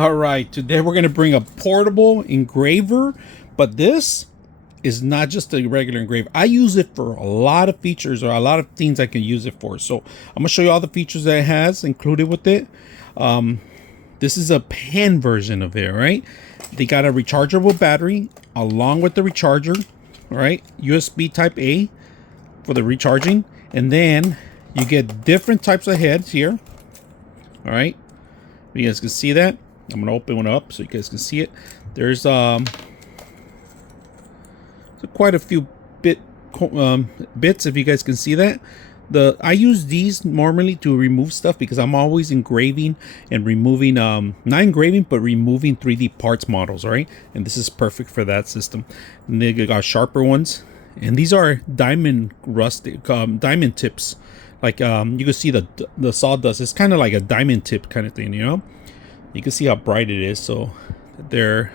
All right, today we're going to bring a portable engraver, but this is not just a regular engraver. I use it for a lot of features, or a lot of things I can use it for. So I'm going to show you all the features that it has included with it. This is a pen version of it, right? They got a rechargeable battery along with the recharger, right? USB type A for the recharging. And then you get different types of heads here. All right. You guys can see that. I'm going to open one up so you guys can see it. There's quite a few bits, if you guys can see that. I use these normally to remove stuff because I'm always engraving and removing, not engraving, but removing 3D parts models, right? And this is perfect for that system. And they got sharper ones, and these are diamond rusted, diamond tips. Like you can see the sawdust. It's kind of like a diamond tip kind of thing, you know. You can see how bright it is. So they're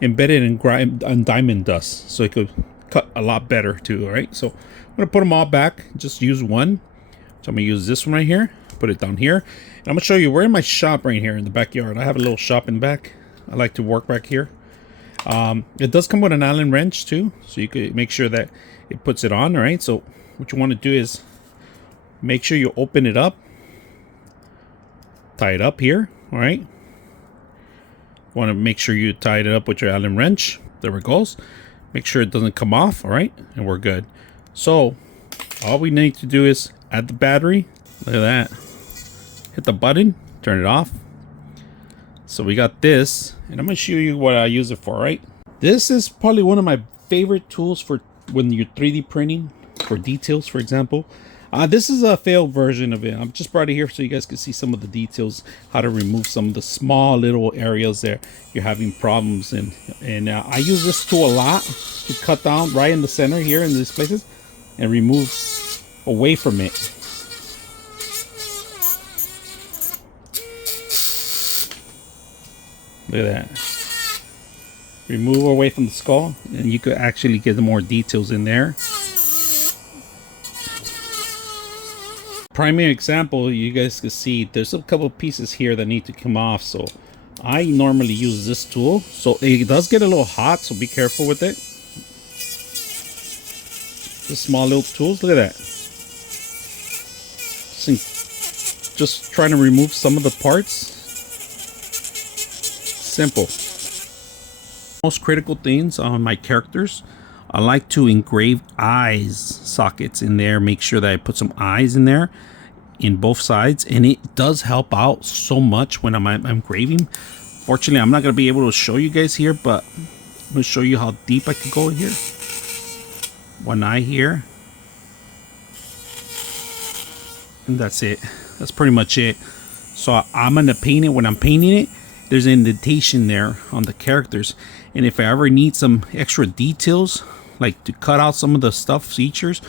embedded in diamond dust, so it could cut a lot better too, right? So I'm gonna put them all back, just use one. So I'm gonna use this one right here, put it down here, and I'm gonna show you, we're in my shop right here in the backyard. I have a little shop in the back. I like to work back here. It does come with an Allen wrench too, so you could make sure that it puts it on. All right, so what you want to do is make sure you open it up, tie it up here. All right, want to make sure you tie it up with your Allen wrench. There it goes. Make sure it doesn't come off. All right, and we're good. So all we need to do is add the battery. Look at that. Hit the button, turn it off. So we got this, and I'm gonna show you what I use it for. Right, this is probably one of my favorite tools for when you're 3D printing for details, for example. This is a failed version of it. I've just brought it here so you guys can see some of the details, how to remove some of the small little areas there you're having problems in. And I use this tool a lot to cut down right in the center here in these places and remove away from it. Look at that. Remove away from the skull, and you could actually get more details in there. Primary example, you guys can see there's a couple pieces here that need to come off, so I normally use this tool. So it does get a little hot, so be careful with it. The small little tools, look at that. Just trying to remove some of the parts. Simple. Most critical things on my characters, I like to engrave eyes sockets in there. Make sure that I put some eyes in there in both sides, and it does help out so much when I'm engraving. Fortunately, I'm not going to be able to show you guys here, but I'm going to show you how deep I can go in here. One eye here, and that's it. That's pretty much it. So I'm going to paint it. When I'm painting it, there's an indentation there on the characters, and if I ever need some extra details, like to cut out some of the stuff features,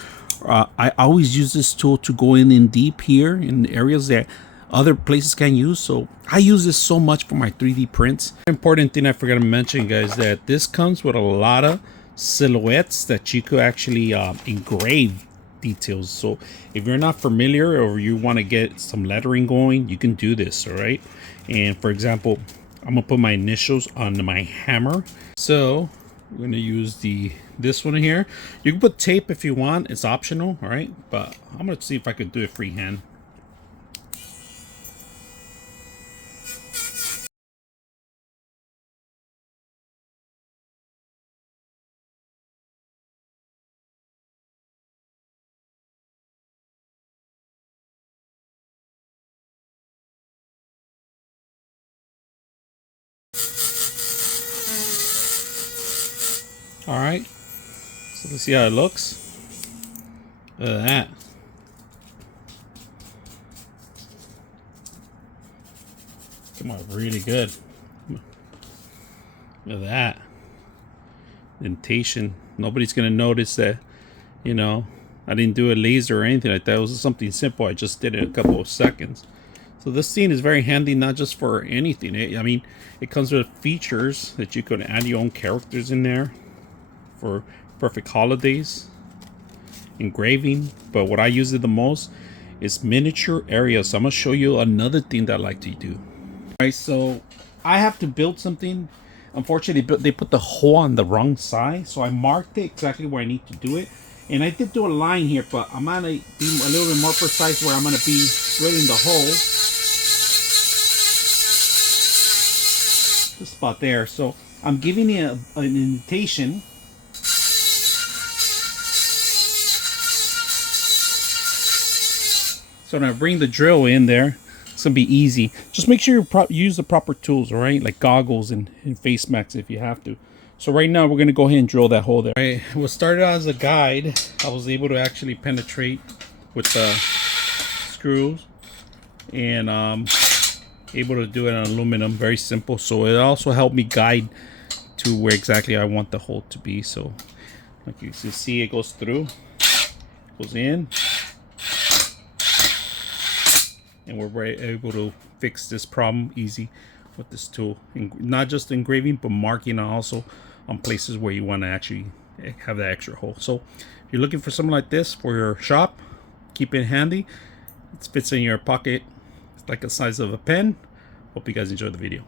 I always use this tool to go in deep here in areas that other places can use. So I use this so much for my 3D prints. Important thing I forgot to mention, guys, that this comes with a lot of silhouettes that you could actually engrave details. So if you're not familiar or you want to get some lettering going, you can do this. All right, and for example, I'm gonna put my initials on my hammer. So we're gonna use this one here. You can put tape if you want, it's optional. All right, but I'm gonna see if I could do it freehand. All right, so let's see how it looks. Look at that. Come on, really good. Look at that. Indentation. Nobody's gonna notice that, you know, I didn't do a laser or anything like that. It was something simple. I just did it in a couple of seconds. So this scene is very handy, not just for anything. I mean, it comes with features that you could add your own characters in there for perfect holidays, engraving. But what I use it the most is miniature areas. So I'm gonna show you another thing that I like to do. All right, so I have to build something. Unfortunately, they put the hole on the wrong side, so I marked it exactly where I need to do it. And I did do a line here, but I'm gonna be a little bit more precise where I'm gonna be drilling the hole. Just about there. So I'm giving it an indentation. So when I bring the drill in there, it's gonna be easy. Just make sure you use the proper tools, all right? Like goggles and face masks if you have to. So right now we're gonna go ahead and drill that hole there. All right, what started out as a guide, I was able to actually penetrate with the screws and able to do it on aluminum, very simple. So it also helped me guide to where exactly I want the hole to be. So like you can see, it goes through, goes in, and we're able to fix this problem easy with this tool. Not just engraving, but marking also on places where you want to actually have that extra hole. So if you're looking for something like this for your shop, keep it handy. It fits in your pocket. It's like the size of a pen. Hope you guys enjoyed the video.